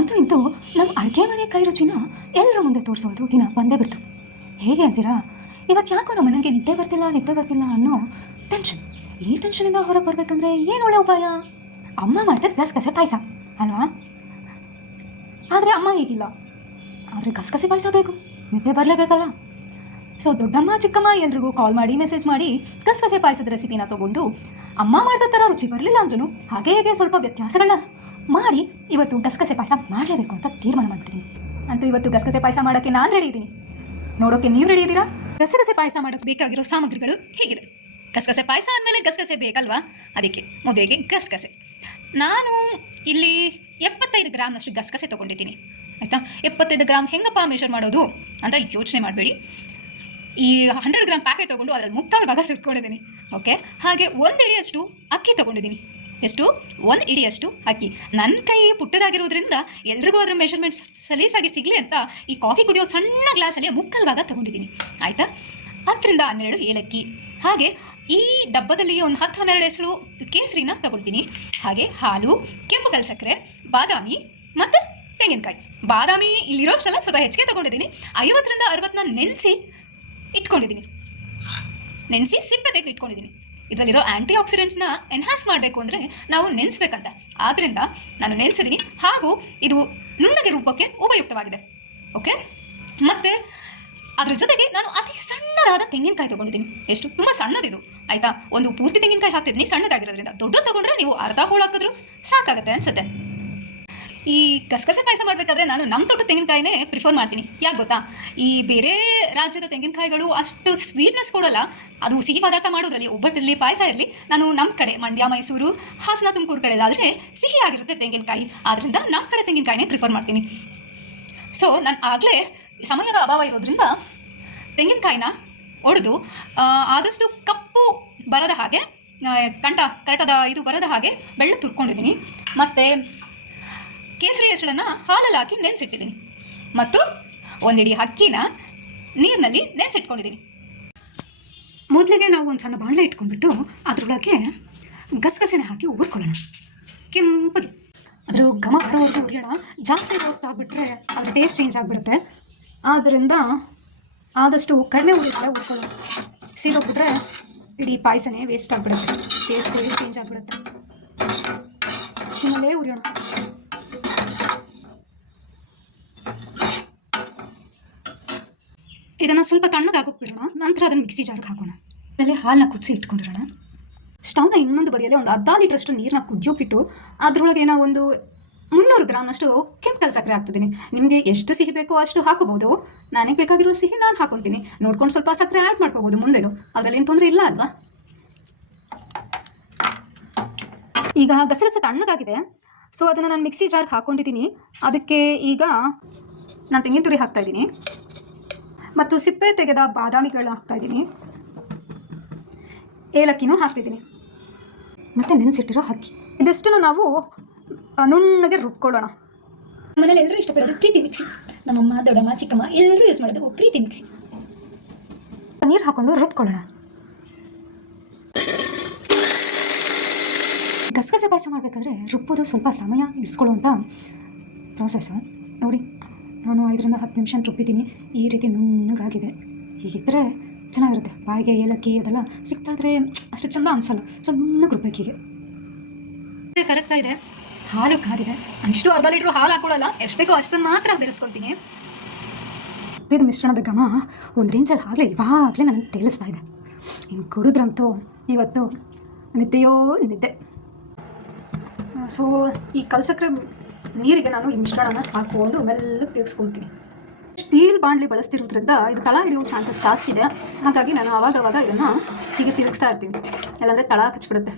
ಅಂತೂ ಇಂತೂ ನಮ್ಮ ಅಡುಗೆ ಮನೆ ಕೈ ರುಚಿನ ಎಲ್ಲರ ಮುಂದೆ ತೋರಿಸೋದು ದಿನ ಬಂದೇ ಬಿಡ್ತು. ಹೇಗೆ ಅಂತೀರಾ, ಇವತ್ತು ಯಾಕೋ ನಮ್ಮ ನನಗೆ ನಿದ್ದೆ ಬರ್ತಿಲ್ಲ ಅನ್ನೋ ಟೆನ್ಷನ್. ಈ ಟೆನ್ಷನಿಂದ ಹೊರಗೆ ಬರಬೇಕಂದ್ರೆ ಏನು ಒಳ್ಳೆ ಉಪಾಯ? ಅಮ್ಮ ಮಾಡ್ತಿದ್ದು ಗಸಗಸೆ ಪಾಯಸ ಅಲ್ವಾ? ಆದರೆ ಅಮ್ಮ ಹೀಗಿಲ್ಲ. ಆದರೆ ಗಸಗಸೆ ಪಾಯಸ ಬೇಕು, ನಿದ್ದೆ ಬರಲೇಬೇಕಲ್ಲ. ಸೊ ದೊಡ್ಡಮ್ಮ ಚಿಕ್ಕಮ್ಮ ಎಲ್ರಿಗೂ ಕಾಲ್ ಮಾಡಿ ಮೆಸೇಜ್ ಮಾಡಿ ಗಸಗಸೆ ಪಾಯಸದ ರೆಸಿಪಿನ ತೊಗೊಂಡು ಅಮ್ಮ ಮಾಡಿದ ಥರ ರುಚಿ ಬರಲಿಲ್ಲ ಅಂದ್ರೂ ಹಾಗೆ ಹೇಗೆ ಸ್ವಲ್ಪ ವ್ಯತ್ಯಾಸಗಳನ್ನ ಮಾಡಿ ಇವತ್ತು ಗಸಗಸೆ ಪಾಯಸ ಮಾಡಲೇಬೇಕು ಅಂತ ತೀರ್ಮಾನ ಮಾಡಿಬಿಟ್ಟಿದ್ದೀನಿ. ಅಂತೂ ಇವತ್ತು ಗಸಗಸೆ ಪಾಯಸ ಮಾಡೋಕ್ಕೆ ನಾನು ರೆಡಿ ಇದ್ದೀನಿ. ನೋಡೋಕ್ಕೆ ನೀವು ರೆಡಿ ಇದ್ದೀರಾ? ಗಸಗಸೆ ಪಾಯಸ ಮಾಡೋಕ್ಕೆ ಬೇಕಾಗಿರೋ ಸಾಮಗ್ರಿಗಳು ಹೀಗಿದೆ. ಗಸಗಸೆ ಪಾಯಸ ಆದಮೇಲೆ ಗಸಗಸೆ ಬೇಕಲ್ವಾ, ಅದಕ್ಕೆ ಮೊದಲಿಗೆ ಗಸಗಸೆ. ನಾನು ಇಲ್ಲಿ 75 ಗ್ರಾಮ್ನಷ್ಟು ಗಸಗಸೆ ತೊಗೊಂಡಿದ್ದೀನಿ. ಆಯಿತಾ, 75 ಗ್ರಾಮ್ ಹೆಂಗಪ್ಪ ಮೆಷರ್ ಮಾಡೋದು ಅಂತ ಯೋಚನೆ ಮಾಡಬೇಡಿ. ಈ 100 ಗ್ರಾಮ್ ಪ್ಯಾಕೆಟ್ ತೊಗೊಂಡು ಅದರಲ್ಲಿ 3/4 ಭಾಗ ಸುಟ್ಕೊಂಡಿದ್ದೀನಿ. ಓಕೆ, ಹಾಗೆ 1 ಇಡಿಯಷ್ಟು ಅಕ್ಕಿ ತೊಗೊಂಡಿದ್ದೀನಿ. ಎಷ್ಟು? 1 ಇಡಿಯಷ್ಟು ಅಕ್ಕಿ. ನನ್ನ ಕೈ ಪುಟ್ಟದಾಗಿರೋದ್ರಿಂದ ಎಲ್ರಿಗೂ ಅದರ ಮೆಷರ್ಮೆಂಟ್ಸ್ ಸಲೀಸಾಗಿ ಸಿಗಲಿ ಅಂತ ಈ ಕಾಫಿ ಕುಡಿಯೋ ಸಣ್ಣ ಗ್ಲಾಸಲ್ಲಿ 3/4 ಭಾಗ ತೊಗೊಂಡಿದ್ದೀನಿ. ಆಯಿತಾ, 10ರಿಂದ 12 ಏಲಕ್ಕಿ, ಹಾಗೆ ಈ ಡಬ್ಬದಲ್ಲಿ ಒಂದು 10-12 ಎಸಳು ಕೇಸರಿನ ತೊಗೊಳ್ತೀನಿ. ಹಾಗೆ ಹಾಲು, ಕೆಂಪು ಕಲ್ಸಕ್ಕರೆ, ಬಾದಾಮಿ ಮತ್ತು ತೆಂಗಿನಕಾಯಿ. ಬಾದಾಮಿ ಇಲ್ಲಿರೋಷ್ಟೆಲ್ಲ ಸ್ವಲ್ಪ ಹೆಚ್ಚಿಗೆ ತೊಗೊಂಡಿದ್ದೀನಿ. 50ರಿಂದ 60ನ ನೆನೆಸಿ ಇಟ್ಕೊಂಡಿದ್ದೀನಿ. ನೆನೆಸಿ ಸಿಪ್ಪೆ ತೆಗೆದು ಇಟ್ಕೊಂಡಿದ್ದೀನಿ. ಇದರಲ್ಲಿರೋ ಆ್ಯಂಟಿ ಆಕ್ಸಿಡೆಂಟ್ಸ್ನ ಎನ್ಹಾನ್ಸ್ ಮಾಡಬೇಕು ಅಂದರೆ ನಾವು ನೆನೆಸ್ಬೇಕಂತ. ಆದ್ದರಿಂದ ನಾನು ನೆನೆಸಿದ್ದೀನಿ. ಹಾಗೂ ಇದು ನುಣ್ಣಗೆ ರುಬ್ಬಕ್ಕೆ ಉಪಯುಕ್ತವಾಗಿದೆ. ಓಕೆ, ಮತ್ತು ಅದ್ರ ಜೊತೆಗೆ ನಾನು ಅತಿ ಸಣ್ಣದಾದ ತೆಂಗಿನಕಾಯಿ ತೊಗೊಂಡಿದ್ದೀನಿ. ಎಷ್ಟು? ತುಂಬ ಸಣ್ಣದಿದು. ಆಯಿತಾ, ಒಂದು ಪೂರ್ತಿ ತೆಂಗಿನಕಾಯಿ ಹಾಕ್ತಿದ್ದೀನಿ ಸಣ್ಣದಾಗಿರೋದ್ರಿಂದ. ದೊಡ್ಡದು ತೊಗೊಂಡ್ರೆ ನೀವು ಅರ್ಧ ಹೋಳು ಹಾಕಿದ್ರು ಸಾಕಾಗುತ್ತೆ ಅನಿಸುತ್ತೆ. ಈ ಗಸಗಸೆ ಪಾಯಸ ಮಾಡಬೇಕಾದ್ರೆ ನಾನು ನಮ್ಮ ತೋಟದ ತೆಂಗಿನಕಾಯಿನೇ ಪ್ರಿಫರ್ ಮಾಡ್ತೀನಿ. ಯಾಕೆ ಗೊತ್ತಾ, ಈ ಬೇರೆ ರಾಜ್ಯದ ತೆಂಗಿನಕಾಯಿಗಳು ಅಷ್ಟು ಸ್ವೀಟ್ನೆಸ್ ಕೊಡೋಲ್ಲ. ಅದು ಸಿಹಿ ಪದಾರ್ಥ ಮಾಡೋದ್ರಲ್ಲಿ, ಒಬ್ಬಟ್ಟಿರಲಿ ಪಾಯಸ ಇರಲಿ, ನಾನು ನಮ್ಮ ಕಡೆ ಮಂಡ್ಯ, ಮೈಸೂರು, ಹಾಸನ, ತುಮಕೂರು ಕಡೆದಾದರೆ ಸಿಹಿ ಆಗಿರುತ್ತೆ ತೆಂಗಿನಕಾಯಿ. ಆದ್ದರಿಂದ ನಮ್ಮ ಕಡೆ ತೆಂಗಿನಕಾಯಿನೇ ಪ್ರಿಫರ್ ಮಾಡ್ತೀನಿ. ಸೊ ನಾನು ಆಗಲೇ ಸಮಯದ ಅಭಾವ ಇರೋದ್ರಿಂದ ತೆಂಗಿನಕಾಯಿನ ಒಡೆದು ಆದಷ್ಟು ಕಪ್ಪು ಬರದ ಹಾಗೆ, ಕರೆಕ್ಟಾದ ಇದು ಬರದ ಹಾಗೆ ಬೆಳ್ಳ ತುರ್ಕೊಂಡಿದ್ದೀನಿ. ಮತ್ತು ಕೇಸರಿ ಹೆಸಳನ್ನು ಹಾಲಲ್ಲಿ ಹಾಕಿ ನೆನೆಸಿಟ್ಟಿದ್ದೀನಿ. ಮತ್ತು 1 ಇಡಿ ಅಕ್ಕಿನ ನೀರಿನಲ್ಲಿ ನೆನೆಸಿಟ್ಕೊಂಡಿದ್ದೀನಿ. ಮೊದಲಿಗೆ ನಾವು ಒಂದು ಸಣ್ಣ ಬಾಣಲೆ ಇಟ್ಕೊಂಡ್ಬಿಟ್ಟು ಅದರೊಳಗೆ ಗಸಗಸೆನ ಹಾಕಿ ಹುರ್ಕೊಳ್ಳೋಣ. ಕೆಂಪಗೆ ಅದ್ರ ಘಮ ಬರೋವರೆಗೂ ಹುರಿಯೋಣ. ಜಾಸ್ತಿ ರೋಸ್ಟ್ ಆಗಿಬಿಟ್ರೆ ಅದ್ರ ಟೇಸ್ಟ್ ಚೇಂಜ್ ಆಗಿಬಿಡುತ್ತೆ. ಆದ್ದರಿಂದ ಆದಷ್ಟು ಕಡಿಮೆ ಹುರ್ಕೊಳ್ಳೋಣ. ಸೀದೋಗ್ಬಿಟ್ರೆ ಇಡೀ ಪಾಯಸನೇ ವೇಸ್ಟ್ ಆಗಿಬಿಡುತ್ತೆ, ಟೇಸ್ಟ್ ಚೇಂಜ್ ಆಗಿಬಿಡುತ್ತೆ. ಸಿಮ್ಮಲ್ಲೇ ಹುರಿಯೋಣ. ಇದನ್ನು ಸ್ವಲ್ಪ ತಣ್ಣಗೆ ಹಾಕೋಕ್ಬಿಡೋಣ. ನಂತರ ಅದನ್ನು ಮಿಕ್ಸಿ ಜಾರ್ಗೆ ಹಾಕೋಣ. ಅದರಲ್ಲಿ ಹಾಲನ್ನ ಕುದಿಸಿ ಇಟ್ಕೊಂಡಿರೋಣ. ಸ್ಟವ್ನ ಇನ್ನೊಂದು ಬದಿಯಲ್ಲಿ ಒಂದು ಅರ್ಧ ಲೀಟ್ರಷ್ಟು ನೀರನ್ನ ಕುದಿಯೋಕ್ಕಿಟ್ಟು ಅದರೊಳಗೆ ನಾವು ಒಂದು 300 ಗ್ರಾಮ್ನಷ್ಟು ಕೆಂಪು ಸಕ್ಕರೆ ಹಾಕ್ತಿದ್ದೀನಿ. ನಿಮಗೆ ಎಷ್ಟು ಸಿಹಿ ಬೇಕೋ ಅಷ್ಟು ಹಾಕೋಬೋದು. ನನಗೆ ಬೇಕಾಗಿರೋ ಸಿಹಿ ನಾನು ಹಾಕೊತೀನಿ. ನೋಡ್ಕೊಂಡು ಸ್ವಲ್ಪ ಸಕ್ಕರೆ ಆ್ಯಡ್ ಮಾಡ್ಕೋಬೋದು ಮುಂದೆನೂ, ಅದರಲ್ಲಿ ಏನು ತೊಂದರೆ ಇಲ್ಲ ಅಲ್ವಾ. ಈಗ ಗಸಗಸೆ ತಣ್ಣಗಾಗಿದೆ. ಸೊ ಅದನ್ನು ನಾನು ಮಿಕ್ಸಿ ಜಾರ್ಗೆ ಹಾಕ್ಕೊಂಡಿದ್ದೀನಿ. ಅದಕ್ಕೆ ಈಗ ನಾನು ತೆಂಗಿನ ತುರಿ ಹಾಕ್ತಾಯಿದ್ದೀನಿ ಮತ್ತು ಸಿಪ್ಪೆ ತೆಗೆದ ಬಾದಾಮಿಗಳನ್ನ ಹಾಕ್ತಾಯಿದ್ದೀನಿ. ಏಲಕ್ಕಿನೂ ಹಾಕ್ತಿದ್ದೀನಿ ಮತ್ತು ನೆನೆಸಿಟ್ಟಿರೋ ಅಕ್ಕಿ. ಇದೆಷ್ಟನ್ನು ನಾವು ನುಣ್ಣಗೆ ರುಬ್ಕೊಳ್ಳೋಣ. ಮನೇಲಿ ಎಲ್ಲರೂ ಇಷ್ಟಪಡೋದು ಪ್ರೀತಿ ಮಿಕ್ಸಿ. ನಮ್ಮಮ್ಮ, ದೊಡ್ಡಮ್ಮ, ಚಿಕ್ಕಮ್ಮ ಎಲ್ಲರೂ ಯೂಸ್ ಮಾಡೋದು ಪ್ರೀತಿ ಮಿಕ್ಸಿ. ನೀರು ಹಾಕ್ಕೊಂಡು ರುಬ್ಕೊಳ್ಳೋಣ. ಗಸಗಸೆ ಪಾಯಸ ಮಾಡಬೇಕಾದ್ರೆ ರುಬ್ಬೋದು ಸ್ವಲ್ಪ ಸಮಯ ಇಡಿಸ್ಕೊಳ್ಳುವಂಥ ಪ್ರೋಸೆಸ್ಸು. ನೋಡಿ, ನಾನು 5ರಿಂದ 10 ನಿಮಿಷ ರುಬ್ಬಿದ್ದೀನಿ. ಈ ರೀತಿ ನುಣ್ಣಗಾಗಿದೆ. ಹೀಗಿದ್ದರೆ ಚೆನ್ನಾಗಿರುತ್ತೆ. ಬಾಯಿಗೆ ಏಲಕ್ಕಿ ಅದೆಲ್ಲ ಸಿಗ್ತಾಯಿದ್ರೆ ಅಷ್ಟು ಚೆಂದ ಅನಿಸಲ್ಲ. ಸೊ ನುಣ್ಣಗೆ ರುಬ್ಬೇಕು. ಹೀಗೆ ಕರಗ್ತಾ ಇದೆ. ಹಾಲು ಕಾದಿದೆ. ಅಷ್ಟು ಅರ್ಧ ಲೀಟ್ರು ಹಾಲು ಹಾಕೊಳ್ಳಲ್ಲ, ಎಷ್ಟು ಬೇಕೋ ಅಷ್ಟನ್ನು ಮಾತ್ರ ಬೆಳೆಸ್ಕೊಳ್ತೀನಿ. ಇದು ಮಿಶ್ರಣದ ಘಮ ಒಂದು ರೇಂಜಲ್ಲಿ ಇವಾಗಲೇ ನನಗೆ ತೇಲಿಸ್ತಾ ಇದೆ. ಇನ್ನು ಕುಡಿದ್ರಂತೂ ಇವತ್ತು ನಿದ್ದೆಯೋ ನಿದ್ದೆ. ಸೊ ಈ ಕಲ್ಸಕ್ಕರೆ ನೀರಿಗೆ ನಾನು ಈ ಮಿಶ್ರಣನ ಹಾಕ್ಕೊಂಡು ಮೆಲ್ಲಗೆ ತಿರ್ಗಿಸ್ಕೊಳ್ತೀನಿ. ಸ್ಟೀಲ್ ಬಾಣಲಿ ಬಳಸ್ತಿರೋದ್ರಿಂದ ಇದು ತಳ ಹಿಡಿಯೋ ಚಾನ್ಸಸ್ ಜಾಸ್ತಿ ಇದೆ. ಹಾಗಾಗಿ ನಾನು ಆವಾಗವಾಗ ಇದನ್ನು ಹೀಗೆ ತಿರುಗಿಸ್ತಾ ಇರ್ತೀನಿ, ಇಲ್ಲಾಂದರೆ ತಳ ಕಚ್ಚಿಬಿಡುತ್ತೆ.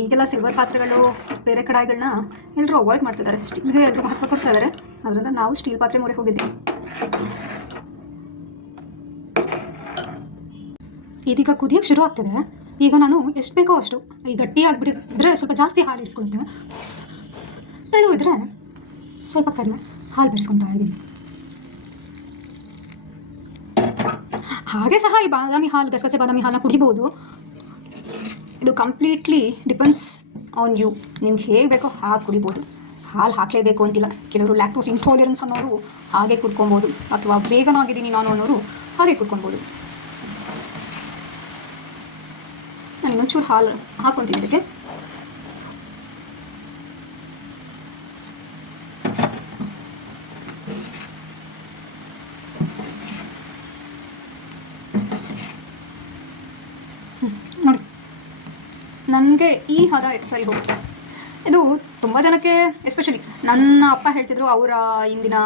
ಈಗೆಲ್ಲ ಸಿಲ್ವರ್ ಪಾತ್ರೆಗಳು, ಬೇರೆ ಕಡಾಯಿಗಳನ್ನ ಎಲ್ಲರೂ ಅವಾಯ್ಡ್ ಮಾಡ್ತಿದ್ದಾರೆ. ಸ್ಟೀಲ್ಗೆ ಎಲ್ಲರೂ ಮಹತ್ವ ಕೊಡ್ತಾ ಇದ್ದಾರೆ. ಅದರಿಂದ ನಾವು ಸ್ಟೀಲ್ ಪಾತ್ರೆ ಮೊರೆ ಹೋಗಿದ್ದೀವಿ. ಇದೀಗ ಕುದಿಯೋಕ್ಕೆ ಶುರು ಆಗ್ತಿದೆ. ಈಗ ನಾನು ಎಷ್ಟು ಬೇಕೋ ಅಷ್ಟು, ಈ ಗಟ್ಟಿ ಆಗಿಬಿಟ್ಟಿದ್ರೆ ಸ್ವಲ್ಪ ಜಾಸ್ತಿ ಹಾಲು ಇಡಿಸ್ಕೊಳುತ್ತೆ, ತೆಳು ಇದ್ದರೆ ಸ್ವಲ್ಪ ಕಡಿಮೆ ಹಾಲು ಬಿಡಿಸ್ಕೊತಾ ಇದ್ದೀನಿ. ಹಾಗೆ ಸಹ ಈ ಬಾದಾಮಿ ಹಾಲು, ಗಸಗಸೆ ಬಾದಾಮಿ ಹಾಲನ್ನ ಕುಡಿಬೋದು. ಇದು ಕಂಪ್ಲೀಟ್ಲಿ ಡಿಪೆಂಡ್ಸ್ ಆನ್ ಯು. ನಿಮ್ಗೆ ಹೇಗೆ ಬೇಕೋ ಹಾಗೆ ಕುಡಿಬೋದು. ಹಾಲು ಹಾಕಲೇಬೇಕು ಅಂತಿಲ್ಲ. ಕೆಲವರು ಲ್ಯಾಕ್ಟೋಸ್ ಇಂಟಾಲರೆನ್ಸ್ ಅನ್ನೋರು ಹಾಗೆ ಕುಡ್ಕೊಬೋದು, ಅಥವಾ ಬೇಗನಾಗಿದ್ದೀನಿ ನಾನು ಅನ್ನೋರು ಹಾಗೆ ಕುಡ್ಕೊಬೋದು. ನಾನು ಇನ್ನೊಂಚೂರು ಹಾಲು ಹಾಕ್ಕೊತೀನಿ ಇದಕ್ಕೆ. ನೋಡಿ, ನನಗೆ ಈ ಹದ ಸರಿ ಹೋಗುತ್ತೆ. ಇದು ತುಂಬ ಜನಕ್ಕೆ, ಎಸ್ಪೆಷಲಿ ನನ್ನ ಅಪ್ಪ ಹೇಳ್ತಿದ್ರು, ಅವರ ಇಂದಿನ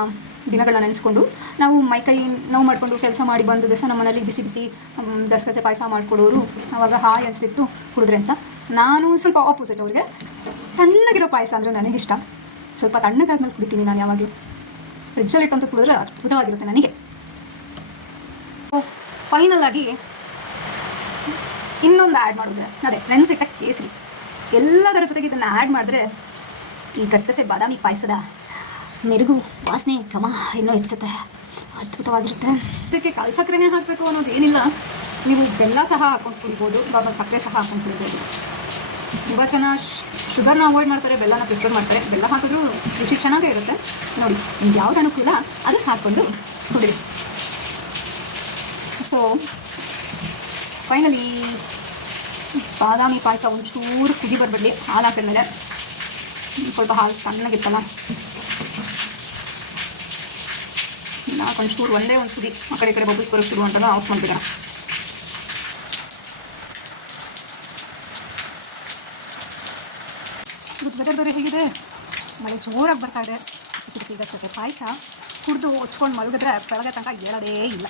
ದಿನಗಳನ್ನ ನೆನೆಸ್ಕೊಂಡು ನಾವು ಮೈಕೈ ನೋವು ಮಾಡಿಕೊಂಡು ಕೆಲಸ ಮಾಡಿ ಬಂದ ದಿವಸ ನಮ್ಮ ಮನೇಲಿ ಬಿಸಿ ಬಿಸಿ ಗಸಗಸೆ ಪಾಯಸ ಮಾಡಿಕೊಡೋರು. ಆವಾಗ ಹಾಯ್ ಅನಿಸ್ತಿತ್ತು ಕುಡಿದ್ರೆ ಅಂತ. ನಾನು ಸ್ವಲ್ಪ ಆಪೋಸಿಟ್ ಅವ್ರಿಗೆ. ತಣ್ಣಗಿರೋ ಪಾಯಸ ಅಂದರೆ ನನಗಿಷ್ಟ. ಸ್ವಲ್ಪ ತಣ್ಣಗಾದ್ಮೇಲೆ ಕುಡಿತೀನಿ ನಾನು ಯಾವಾಗಲೂ. ಫ್ರಿಜ್ಜಲ್ಲಿ ಇಟ್ಟಂತೂ ಕುಡಿದ್ರೆ ಅದ್ಭುತವಾಗಿರುತ್ತೆ ನನಗೆ. ಫೈನಲ್ ಆಗಿ ಇನ್ನೊಂದು ಆ್ಯಡ್ ಮಾಡಿದ್ರೆ ಅದೇ ನೆನೆಸಿಟ್ಟ ಕೇಸರಿ. ಎಲ್ಲದರ ಜೊತೆಗೆ ಇದನ್ನು ಆ್ಯಡ್ ಮಾಡಿದ್ರೆ ಈ ಗಸಗಸೆ ಬಾದಾಮಿ ಪಾಯಸದ ಮೆರುಗು, ವಾಸನೆ, ಘಮ ಇನ್ನೂ ಹೆಚ್ಚುತ್ತೆ. ಅದ್ಭುತವಾಗಿರುತ್ತೆ. ಇದಕ್ಕೆ ಕಾಲು ಸಕ್ಕರೆನೇ ಹಾಕಬೇಕು ಅನ್ನೋದು ಏನಿಲ್ಲ. ನೀವು ಬೆಲ್ಲ ಸಹ ಹಾಕ್ಕೊಂಡು ಕುಡಿಬೋದು, ನಾರ್ಮಲ್ ಸಕ್ಕರೆ ಸಹ ಹಾಕ್ಕೊಂಡು ಕುಡಿಬೋದು. ತುಂಬ ಜನ ಶುಗರ್ನ ಅವಾಯ್ಡ್ ಮಾಡ್ತಾರೆ, ಬೆಲ್ಲನ ಪ್ರಿಫರ್ ಮಾಡ್ತಾರೆ. ಬೆಲ್ಲ ಹಾಕಿದ್ರೂ ರುಚಿ ಚೆನ್ನಾಗೇ ಇರುತ್ತೆ. ನೋಡಿ, ನಿಮ್ಗೆ ಯಾವ್ದು ಅನುಕೂಲ ಅದಕ್ಕೆ ಹಾಕ್ಕೊಂಡು ಕುಡಿರಿ. ಸೊ ಫೈನಲಿ ಬಾದಾಮಿ ಪಾಯಸ ಒಂಚೂರು ಕುದಿ ಬರಬಿಡಲಿ. ಹಾಲು ಹಾಕಿದ್ಮೇಲೆ ಸ್ವಲ್ಪ ಹಾಲು ತಣ್ಣಗಿತ್ತಲ್ಲ, ಒಂಚೂರು ಒಂದೇ ಒಂದು ಕುದಿ ಆ ಕಡೆ ಈ ಕಡೆ ಬಬ್ಬಲ್ಸ್ ಬರೋಕ್ಕೆ ಶುರು ಅಂತಾಗ ಆಫ್ ಮಾಡ್ಬಿಡೋಣ. ವೆದರ್ ಬೇರೆ ಹೇಗಿದೆ, ಮಳೆ ಜೋರಾಗಿ ಬರ್ತಾ ಇದೆ. ಬಿಸಿ ಬಿಸಿ ಗಸಗಸೆ ಪಾಯಸ ಕುಡಿದು ಹೊಚ್ಕೊಂಡು ಮಲಗಿದ್ರೆ ಬೆಳಗ್ಗೆ ತನಕ ಹೇಳೋದೇ ಇಲ್ಲ.